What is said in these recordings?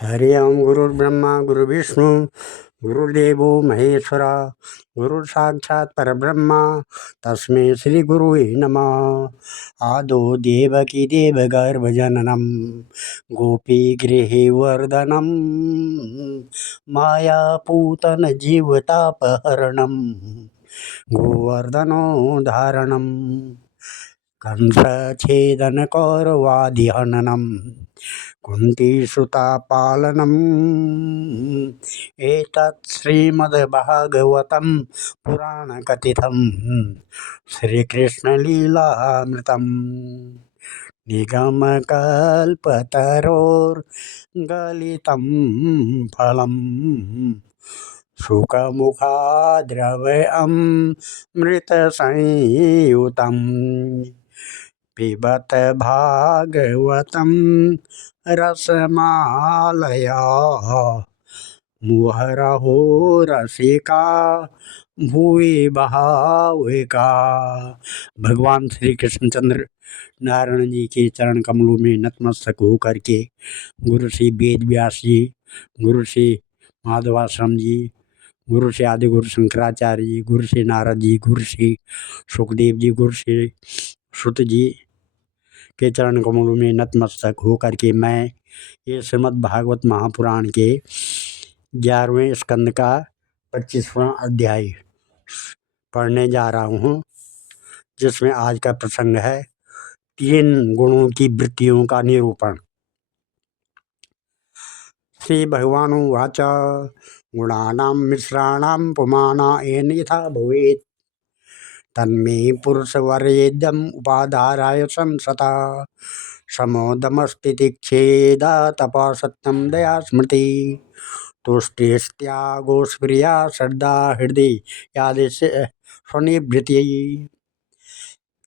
हरि ओम गुरुर्ब्रह्मा गुरुर्विष्णु गुरुर्देवो महेश्वर गुरु साक्षात् परब्रह्मा तस्मै श्री गुरुवे नमः। आदो देवकी देवगर्भजननम गोपी गृहे वर्धनम मायापूतन जीवतापहरणम गोवर्धनो धारणम कंसछेदन कौरवादिहननम कुंतीसुता पालनम एतत् श्रीमद्भागवतं पुराणकथितं श्रीकृष्णलीलामृतं निगमकल्पतरोर्गलितं फलं शुकमुखाद्रवयमृतसंयुतं पिबत भागवतं रसमालया मुहुरहो रसिका भुवि भावुका। भगवान श्री कृष्णचंद्र नारायण जी के चरण कमलों में नतमस्तक होकर के गुरु श्री वेद व्यास जी, गुरु श्री माधवाश्रम जी, गुरु श्री आदि गुरु शंकराचार्य जी, गुरु श्री नारद जी, गुरु श्री सुखदेव जी, गुरु श्री सुत जी के चरण कमलों में नतमस्तक होकर के मैं ये श्रीमद् भागवत महापुराण के 11वें स्कंद का 25वां अध्याय पढ़ने जा रहा हूँ, जिसमें आज का प्रसंग है 3 गुणों की वृत्तियों का निरूपण। श्री भगवान उवाच गुणानां मिश्राणां पुमाना येन यथा भवेत् तन्मे पुरुषवर्येदम् उपाधाराय संसता समोदमस्तितिक्षेदा तपा सत्यं दया स्मृति तुष्टिस्त्यागो स्प्रिया श्रद्धा हृदय यादेश स्वनिवृत्ति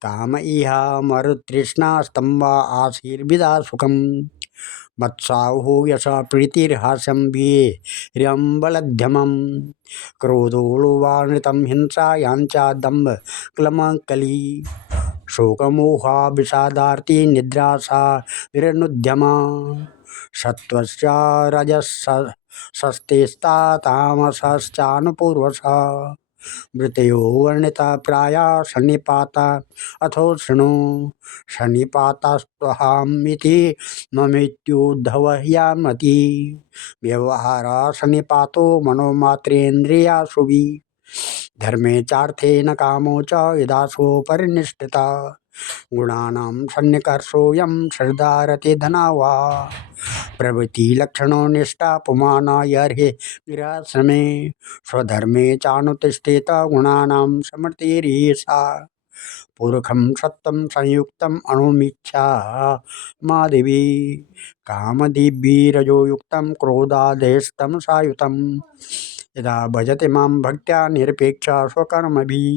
काम इहा मरुतृष्णा स्तंभा आशीर्विदा सुखम मत्साहो यशा प्रीतिर्हास्यं वीर्यं बलध्यमं क्रोधोऽवानृतं हिंसा याञ्चा दम्भ क्लमकली शोकमोहा विषादार्ति निद्रा सा विरनुद्यमा सत्वस्य रजसस्तेस्ता तामसश्चानुपूर्वशः वृत्तयो वर्णिता प्राया सन्निपाता अथो शृणु सन्निपातास्त्वहमिति ममेत्युद्धवह्यामति व्यवहार सन्निपातो मनोमात्रेन्द्रियासुभि धर्मे चार्थे न कामो च यदासो परिनिष्ठिता गुणानां सन्निकर्षोऽयं श्रद्धारते धना वा प्रवृत्ति लक्षणो निष्ठा पुमाना यर्हि गृहश्रमे स्वधर्मे चानुतिष्ठेत गुणानां समृतिरीशा पुरुषं सत्त्वं संयुक्तम् अणुमीक्षा मादिवी कामदिभिरजोयुक्तं क्रोधादेस्तम सायुतं यदा भजते मां भक्त्या निरपेक्षा स्वकर्मभिः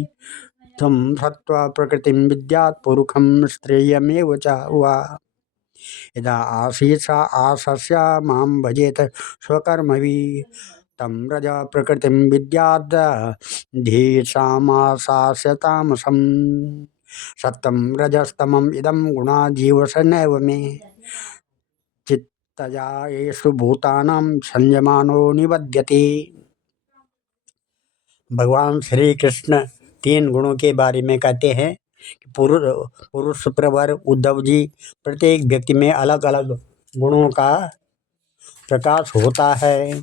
त्वं सत्त्वा प्रकृतिं विद्यात् पुरुषं श्रेयमेव च वा यदा आशीष आशस्य मां भजेत स्वकर्मभिः तं रज प्रकृतिं विद्याद् धीशामाशास्य तामसं सत्यं रजस्तमम् इदं गुणा जीवस नैव मे चित्तजा येषु भूतानां संयमानो निबध्यते। भगवान श्री कृष्ण 3 गुणों के बारे में कहते हैं कि पुरुष प्रवर उद्धव जी प्रत्येक व्यक्ति में अलग अलग गुणों का प्रकाश होता है।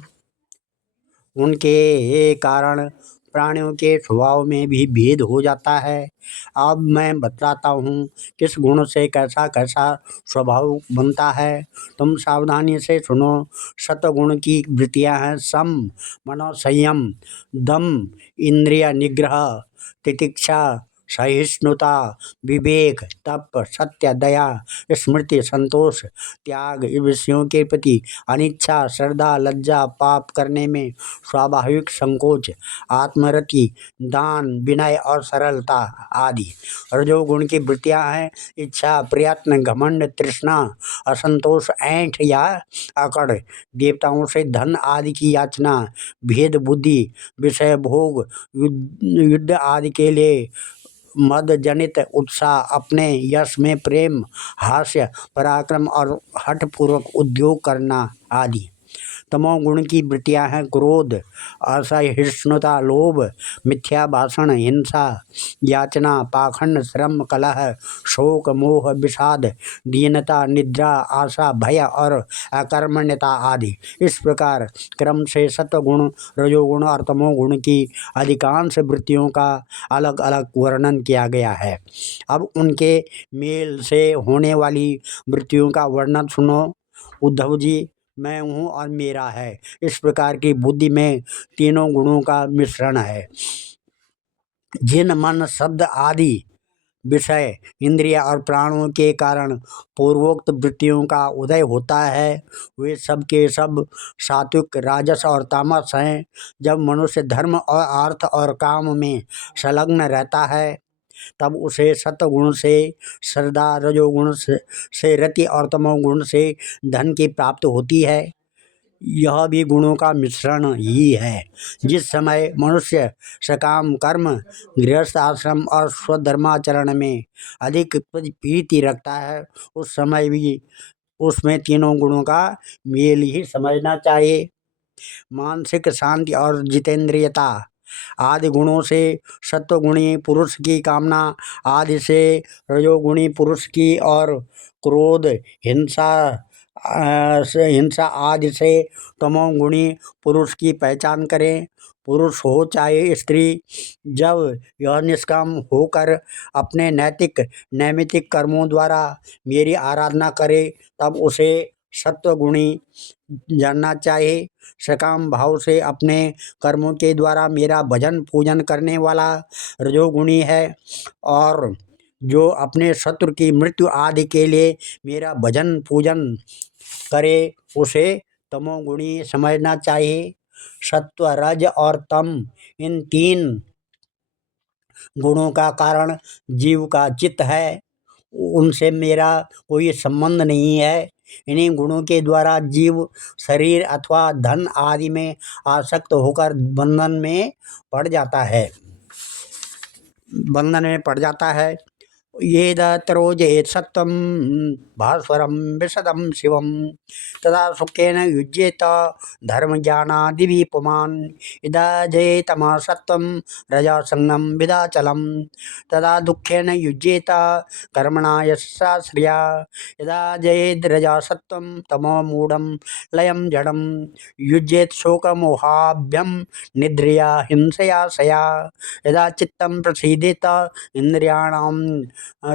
उनके कारण प्राणियों के स्वभाव में भी भेद हो जाता है। अब मैं बतलाता हूँ किस गुण से कैसा कैसा स्वभाव बनता है, तुम सावधानी से सुनो। सत्वगुण की वृत्तियाँ हैं सम मनो संयम, दम इंद्रिय निग्रह, तितिक्षा, सहिष्णुता, विवेक, तप, सत्य, दया, स्मृति, संतोष, त्याग, विषयों के प्रति अनिच्छा, श्रद्धा, लज्जा, पाप करने में स्वाभाविक संकोच, आत्मरति, दान, विनय और सरलता आदि। रजोगुण की वृत्तियां हैं इच्छा, प्रयत्न, घमंड, तृष्णा, असंतोष, ऐंठ या अकड़, देवताओं से धन आदि की याचना, भेद बुद्धि, विषय भोग, युद्ध आदि के लिए मद जनित उत्साह, अपने यश में प्रेम, हास्य, पराक्रम और हठपूर्वक उद्योग करना आदि। तमोगुण की वृत्तियां हैं क्रोध, असहिष्णुता, लोभ, मिथ्या भाषण, हिंसा, याचना, पाखंड, श्रम, कलह, शोक, मोह, विषाद, दीनता, निद्रा, आशा, भय और अकर्मण्यता आदि। इस प्रकार क्रम से सत्वगुण, रजोगुण और तमोगुण की अधिकांश वृत्तियों का अलग अलग वर्णन किया गया है। अब उनके मेल से होने वाली वृत्तियों का वर्णन सुनो। उद्धव जी, मैं हूँ और मेरा है, इस प्रकार की बुद्धि में तीनों गुणों का मिश्रण है। जिन मन, शब्द आदि विषय, इंद्रिय और प्राणों के कारण पूर्वोक्त वृत्तियों का उदय होता है, वे सब के सब सात्विक, राजस और तामस हैं। जब मनुष्य धर्म और अर्थ और काम में संलग्न रहता है, तब उसे सत्वगुण से श्रद्धा, रजोगुण से रति और तमोगुण से धन की प्राप्ति होती है। यह भी गुणों का मिश्रण ही है। जिस समय मनुष्य सकाम कर्म, गृहस्थ आश्रम और स्वधर्माचरण में अधिक प्रीति रखता है, उस समय भी उसमें तीनों गुणों का मेल ही समझना चाहिए। मानसिक शांति और जितेंद्रियता आदि गुणों से सत्वगुणी पुरुष की कामना, आदि से रजोगुणी पुरुष की, और क्रोध, हिंसा आदि से तमोगुणी पुरुष की पहचान करें। पुरुष हो चाहे स्त्री, जब यह निष्काम होकर अपने नैतिक नैमित्तिक कर्मों द्वारा मेरी आराधना करे, तब उसे सत्वगुणी जानना चाहिए। सकाम भाव से अपने कर्मों के द्वारा मेरा भजन पूजन करने वाला रजोगुणी है, और जो अपने शत्रु की मृत्यु आदि के लिए मेरा भजन पूजन करे, उसे तमोगुणी समझना चाहिए। सत्व, रज और तम, इन तीन गुणों का कारण जीव का चित्त है, उनसे मेरा कोई संबंध नहीं है। इन्हीं गुणों के द्वारा जीव शरीर अथवा धन आदि में आसक्त होकर बंधन में पड़ जाता है। ये दत्रोजे सत्वं भास्वरं विशदं शिवं, तदा सुखेन युज्येत धर्म ज्ञानादिभिः पुमान्। यदा जयेतमः सत्वं रजसंगं विदाचलं, तदा दुःखेन युज्येत कर्मणा यशसा श्रिया। यदा जयेद् रजसत्वं तमो मूढं लयं जडं, युज्येत शोकमोहाभ्यं निद्रया हिंसया शया। यदा चित्तं प्रसीदेत इंद्रियाणां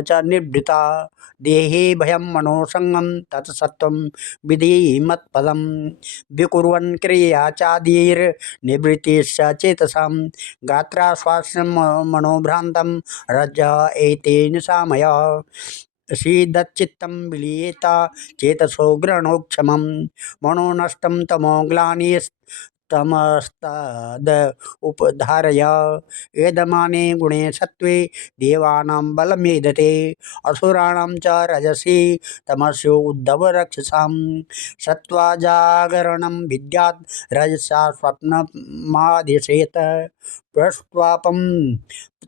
च निवृत्ता, देहे भयं मनोसंगं तत्सत्वं विधि मत्पदं। विकुर्वन् क्रिया चादिर्निवृत्तिश्च चेतसां, गात्रा स्वास्थ्यं मनोभ्रान्तं रज एते निशामय। शीदच्चित्तं विलीयेत चेतसो ग्रहणोक्षमं, मनो नष्टं तमो ग्लानिस्तमस्तद उपधारय। एदमाने गुणे सत्वे देवानां बलमेधते, असुराणां च रजसि तमस्यो उद्धव रक्षसां। सत्त्वा जागरणं विद्यात्, रजसा स्वप्नमादिशेत। प्रस्त्वापं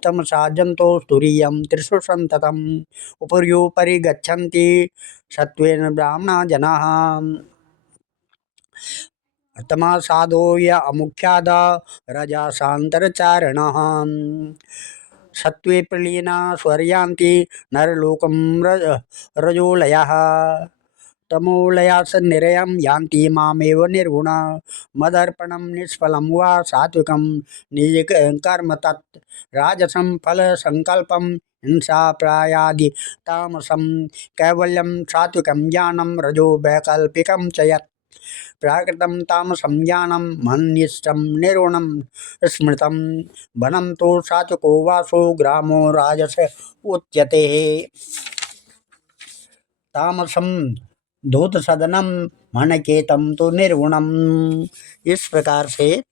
तमसा जन्तोः तुरीयं त्रिषु सन्ततम्, उपर्युपरि गच्छन्ति सत्त्वेन ब्राह्मणा जनाः। तमसादो य अमुख्याद रजसान्तरचारिणः, सत्त्वे प्रलीना स्वर्यान्ति नरलोकं रजोलयः। तमोलयास निरयं यान्ति मामेव निर्गुणा, मदर्पणं निष्फलं वा सात्विकं निजकर्म तत्। राजसं फलसंकल्पं हिंसा प्रायादि तामसं, कैवल्यं सात्विकं ज्ञानं रजो वैकल्पिकं च यत्। प्राकृतं तामसं ज्ञानं मन्निष्ठं निर्गुणं स्मृतं, वनं तो सात्विको वासो ग्रामो राजस उच्यते। तामसं धूत सदनम मनकेतम तो निर्गुणम। इस प्रकार से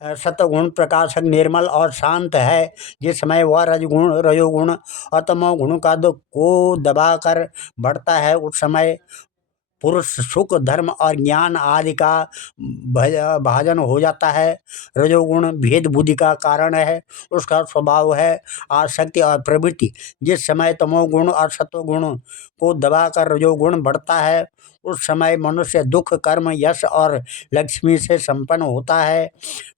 सत्वगुण प्रकाशक, निर्मल और शांत है। जिस समय वह रजोगुण और तमोगुण का को दबाकर बढ़ता है, उस समय पुरुष सुख धर्म और ज्ञान आदि का भाजन हो जाता है। रजोगुण भेद बुद्धि का कारण है। उसका स्वभाव है आसक्ति और प्रवृत्ति। जिस समय तमोगुण और सत्वगुण को दबाकर रजोगुण बढ़ता है, उस समय मनुष्य दुख कर्म यश और लक्ष्मी से संपन्न होता है।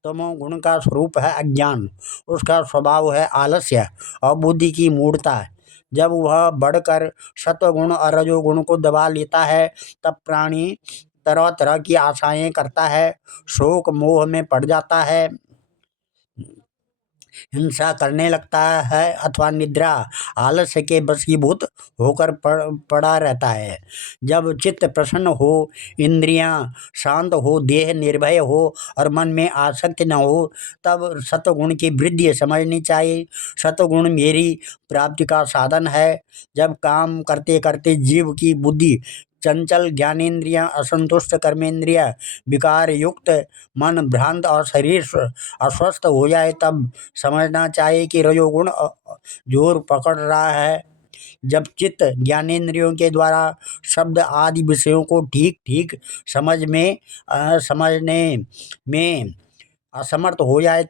तमोगुण का स्वरूप है अज्ञान। उसका स्वभाव है आलस्य और बुद्धि की मूढ़ता। जब वह बढ़कर सत्वगुण और रजोगुण को दबा लेता है, तब प्राणी तरह तरह की आशाएं करता है, शोक मोह में पड़ जाता है, हिंसा करने लगता है अथवा निद्रा आलस्य के वशीभूत होकर पड़ा रहता है। जब चित्त प्रसन्न हो, इंद्रियां शांत हो, देह निर्भय हो और मन में आसक्ति न हो, तब सत्वगुण की वृद्धि समझनी चाहिए। सत्वगुण मेरी प्राप्ति का साधन है। जब काम करते करते जीव की बुद्धि चंचल, ज्ञानेन्द्रियां असंतुष्ट, कर्मेंद्रिय विकार युक्त, मन भ्रांत और शरीर अस्वस्थ हो जाए, तब समझना चाहिए कि रजोगुण जोर पकड़ रहा है। जब चित्त ज्ञानेंद्रियों के द्वारा शब्द आदि विषयों को ठीक ठीक समझने में असमर्थ हो जाए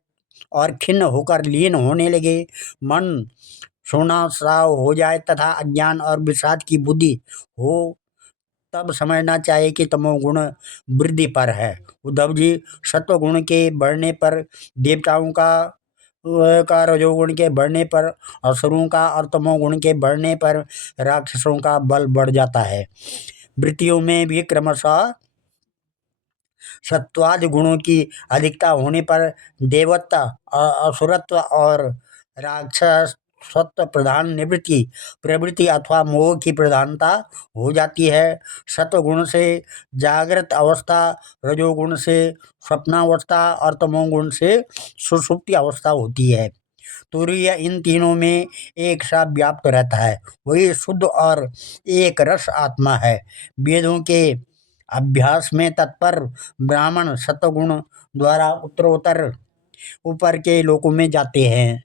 और खिन्न होकर लीन होने लगे, मन सोना सा हो जाए तथा अज्ञान और विषाद की बुद्धि हो, तब समझना चाहिए कि तमोगुण वृद्धि पर है। उद्धव जी, सत्वगुण के बढ़ने पर देवताओं का रजोगुण के बढ़ने पर असुरों का और तमोगुण के बढ़ने पर राक्षसों का बल बढ़ जाता है। वृत्तियों में भी क्रमशः सत्वादि गुणों की अधिकता होने पर देवत्व, असुरत्व और राक्षस सत्व प्रधान निवृत्ति प्रवृत्ति अथवा मोह की प्रधानता हो जाती है। सत्वगुण से जागृत अवस्था, रजोगुण से स्वप्नावस्था और तमोगुण से सुषुप्ति अवस्था होती है। तुरीय इन तीनों में एक सा व्याप्त रहता है। वही शुद्ध और एक रस आत्मा है। वेदों के अभ्यास में तत्पर ब्राह्मण सत्वगुण द्वारा उत्तरोत्तर ऊपर के लोकों में जाते हैं।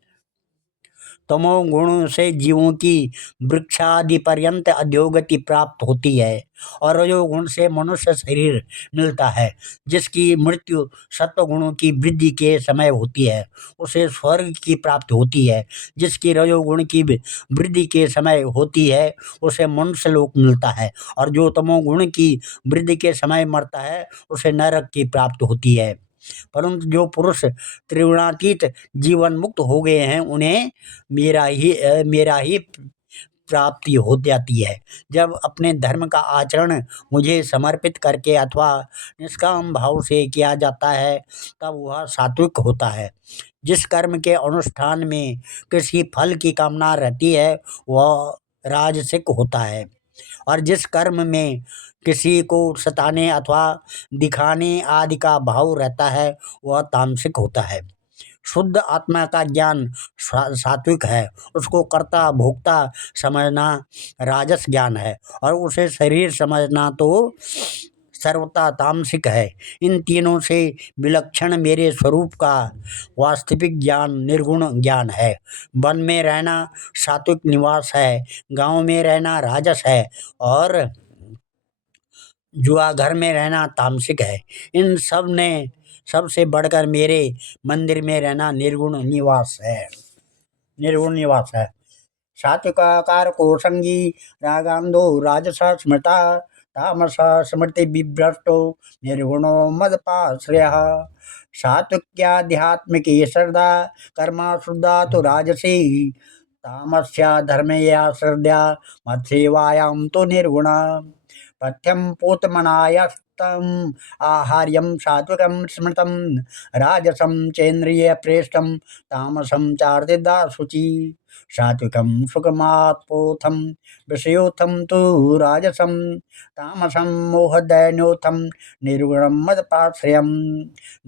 तमोगुण से जीवों की वृक्षादि पर्यंत अधोगति प्राप्त होती है और रजोगुण से मनुष्य शरीर मिलता है। जिसकी मृत्यु सत्वगुणों की वृद्धि के समय होती है, उसे स्वर्ग की प्राप्ति होती है। जिसकी रजोगुण की वृद्धि के समय होती है, उसे मनुष्य लोक मिलता है। और जो तमोगुण की वृद्धि के समय मरता है, उसे नरक की प्राप्ति होती है। परंतु जो पुरुष त्रिगुणातीत जीवन मुक्त हो गए हैं, उन्हें मेरा ही प्राप्ति हो जाती है। जब अपने धर्म का आचरण मुझे समर्पित करके अथवा निष्काम भाव से किया जाता है, तब वह सात्विक होता है। जिस कर्म के अनुष्ठान में किसी फल की कामना रहती है, वह राजसिक होता है। और जिस कर्म में किसी को सताने अथवा दिखाने आदि का भाव रहता है, वह तामसिक होता है। शुद्ध आत्मा का ज्ञान सात्विक है। उसको कर्ता भोक्ता समझना राजस ज्ञान है और उसे शरीर समझना तो सर्वथा तामसिक है। इन तीनों से विलक्षण मेरे स्वरूप का वास्तविक ज्ञान निर्गुण ज्ञान है। वन में रहना सात्विक निवास है, गांव में रहना राजस है और जुआ घर में रहना तामसिक है। इन सब ने सबसे बढ़कर मेरे मंदिर में रहना निर्गुण निवास है। निर्गुण निवास है। सात्विकाकार को संगी रागांधो राजस स्मृता तामस स्मृति विभ्रष्टो निर्गुणो मदपाश्रय। सात्विक्याध्यात्मिकी श्रद्धा कर्मा शुद्धा तो राजसी तामस्या धर्मया श्रद्धा मत्सेवायां तो निर्गुणा। पथ्यम पूतमनायस्तम आहार्यम सात्विकम स्मृतम राजसम चेन्द्रिय प्रेष्ठम तामसम चार्दिदा शुचि। सात्विकम सुखमात्पोथम विषयोथम तो राजसम तामसम मोहदैन्योथम निर्गुणम मदपाश्रयम।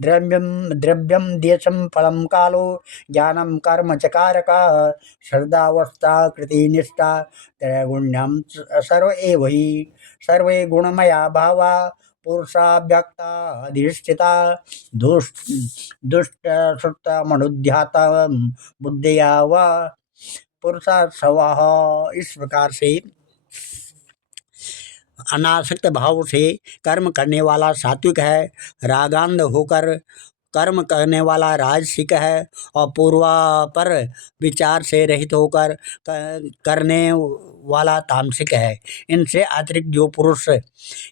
द्रव्यम द्रव्यम देशम फलम कालो ज्ञानम कर्म चकारका श्रद्धावस्था कृति निष्ठा त्रैगुण्यम सर्व एव हि। सर्वे गुणमया भावा पुरुषा व्यक्ता अधिष्ठिता दुष्ट दुष्ट सुत मनुध्याता बुद्धिया व पुरुषा सवाह। इस प्रकार से अनासक्त भाव से कर्म करने वाला सात्विक है, रागांध होकर कर्म करने वाला राजसिक है, और पूर्वापर विचार से रहित होकर करने वाला तामसिक है। इनसे अतिरिक्त जो पुरुष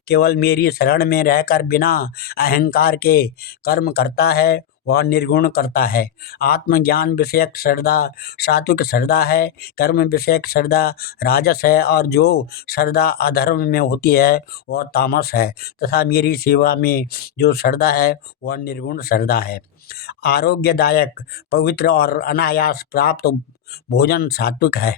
केवल मेरी शरण में रहकर बिना अहंकार के कर्म करता है वह निर्गुण करता है। आत्मज्ञान विषयक श्रद्धा सात्विक श्रद्धा है, कर्म विषयक श्रद्धा राजस है, और जो श्रद्धा अधर्म में होती है वह तामस है, तथा मेरी सेवा में जो श्रद्धा है वह निर्गुण श्रद्धा है। आरोग्यदायक, पवित्र और अनायास प्राप्त भोजन सात्विक है।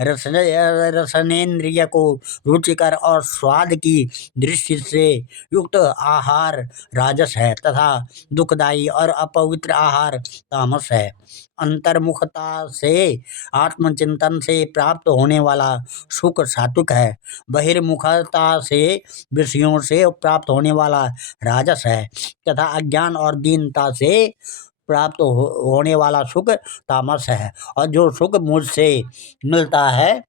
रसनेन्द्रिय को रुचिकर और स्वाद की दृष्टि से युक्त आहार राजस है, तथा दुखदायी और अपवित्र आहार तामस है। अंतर्मुखता से आत्मचिंतन से प्राप्त होने वाला सुख सात्विक है। बहिर्मुखता से विषयों से प्राप्त होने वाला राजस है, तथा अज्ञान और दीनता से प्राप्त होने वाला सुख तामस है। और जो सुख मुझसे मिलता है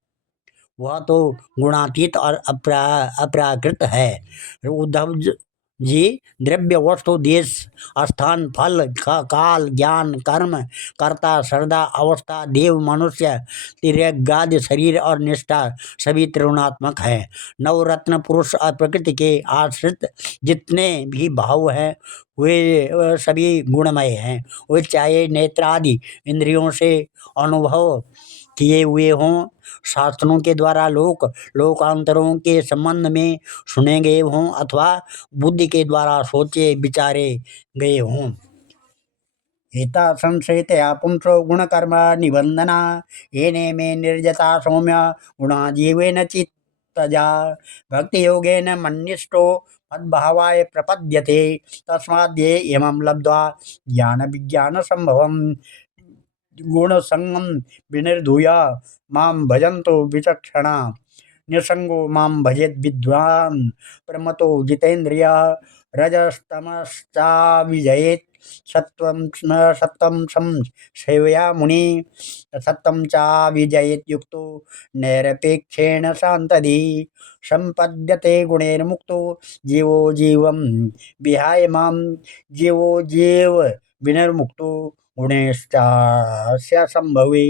वह तो गुणातीत और अपराकृत है। उद्धव जी, द्रव्य, वस्तु, देश, स्थान, फल, काल, ज्ञान, कर्म, कर्ता, श्रद्धा, अवस्था, देव, मनुष्य, तिर्यगाद, शरीर और निष्ठा सभी त्रिगुणात्मक हैं। नवरत्न पुरुष और प्रकृति के आश्रित जितने भी भाव हैं वे सभी गुणमय हैं। वे चाहे नेत्रादि इंद्रियों से अनुभव किए हुए हों, शास्त्रों के द्वारा लोकांतरों के संबंध में सुने गए हों, अथवा बुद्धि के द्वारा सोचे विचारे गए हों। हिता संशयतया पुंसो गुणकर्म निबंधना येने में निर्जता सौम्य गुणा जीवेन चित्तजा भक्ति योगेन मन्निष्ठो मद्भावाय प्रपद्यते तस्माद्ये इमं लब्ध्वा ज्ञान विज्ञान संभवम् गुण संगम विनिर्धूय माम भजन्तो विचक्षणा निसंगो माम भजेत विद्वान प्रमतो जितेन्द्रिय रजस्तमश्चा विजयेत सत्वं संसेवया मुनि सत्वं चा विजयेत युक्तो नैरपेक्षेण शांतधि संपद्यते गुणैर्मुक्तो जीवो जीवं विहाय माम जीवो जीव विनिर्मुक्तो गुणेश्चास्य संभवे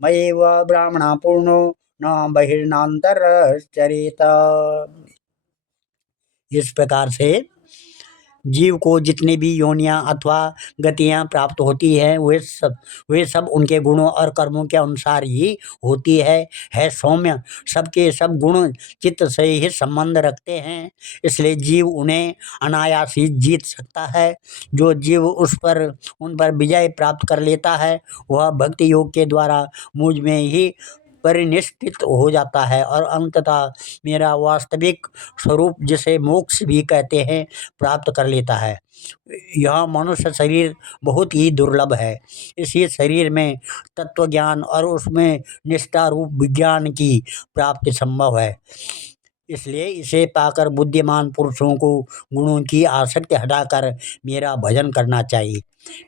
मयैव ब्राह्मणा पूर्णो न बहिर्नान्तरश्चरेत। इस प्रकार से जीव को जितनी भी योनियां अथवा गतियां प्राप्त होती हैं वे सब उनके गुणों और कर्मों के अनुसार ही होती है सौम्य। सबके सब गुण चित्त से ही संबंध रखते हैं, इसलिए जीव उन्हें अनायास ही जीत सकता है। जो जीव उन पर विजय प्राप्त कर लेता है वह भक्ति योग के द्वारा मुझ में ही परिनिष्ठित हो जाता है और अंततः मेरा वास्तविक स्वरूप, जिसे मोक्ष भी कहते हैं, प्राप्त कर लेता है। यह मनुष्य शरीर बहुत ही दुर्लभ है। इसी शरीर में तत्व ज्ञान और उसमें निष्ठा रूप विज्ञान की प्राप्ति संभव है। इसलिए इसे पाकर बुद्धिमान पुरुषों को गुणों की आसक्ति हटाकर मेरा भजन करना चाहिए।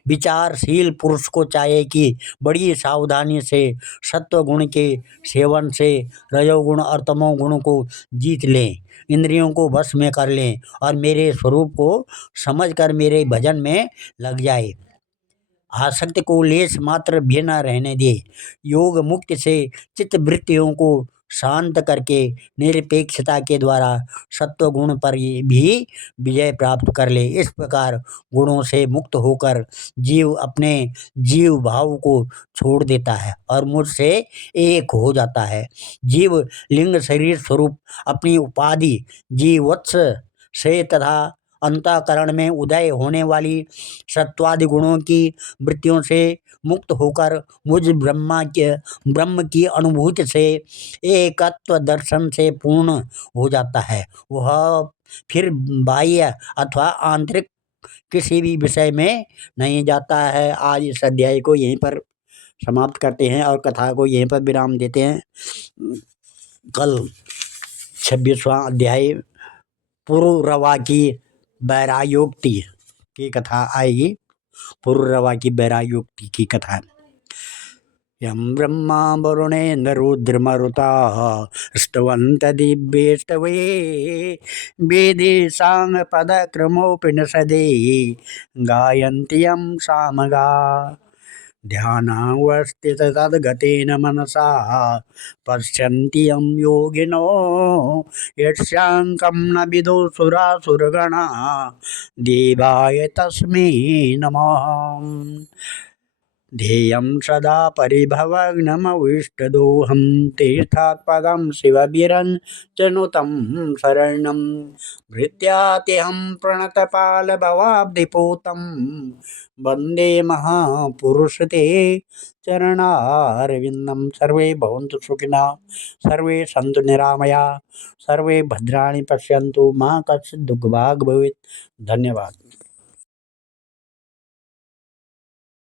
विचारशील पुरुष को चाहिए कि बड़ी सावधानी से सत्व गुण के सेवन से रजोगुण और तमोगुण को जीत लें, इंद्रियों को वश में कर लें और मेरे स्वरूप को समझकर मेरे भजन में लग जाए। आसक्ति को लेश मात्र भी न रहने दे। योग मुक्ति से चित्त वृत्तियों को शांत करके निरपेक्षता के द्वारा सत्व गुण पर भी विजय प्राप्त कर ले। इस प्रकार गुणों से मुक्त होकर जीव अपने जीव भाव को छोड़ देता है और मुझसे एक हो जाता है। जीव लिंग शरीर स्वरूप अपनी उपाधि जीवत्स से तथा अंतःकरण में उदय होने वाली सत्वादि गुणों की वृत्तियों से मुक्त होकर मुझ ब्रह्म की अनुभूति से एकत्व दर्शन से पूर्ण हो जाता है। वह फिर बाह्य अथवा आंतरिक किसी भी विषय में नहीं जाता है। आज इस अध्याय को यहीं पर समाप्त करते हैं और कथा को यहीं पर विराम देते हैं। कल 26वां अध्याय पुरुरवा की वैरायोक्ति की कथा आएगी। पुरुरवा की वैरायोक्ति की कथा। यं ब्रह्मा वरुणेन्द्ररुद्रमरुताः स्तवन्त दिव्येस्तवे वेदे साङ्गपदक्रमोपनिषदे गायन्ति यं सामगा ध्यानावस्थिततद्गतेन मनसा पश्यन्ति यं योगिनो यस्याङ्कं न विदो सुरासुरगणा देवाय तस्मै नमः ध्येयं सदा परिभवग्नमविष्टदोहं तीर्थात्पदं शिवभिरञ्जनुतं शरणं भृत्यात्यहं प्रणतपालभवाब्धिपूतं वन्दे महापुरुषते चरणारविन्दं सर्वे भवन्तु सुखिनः सर्वे सन्तु निरामया सर्वे भद्राणि पश्यन्तु मा कश्चित् दुःखभाग् भवेत्। धन्यवाद।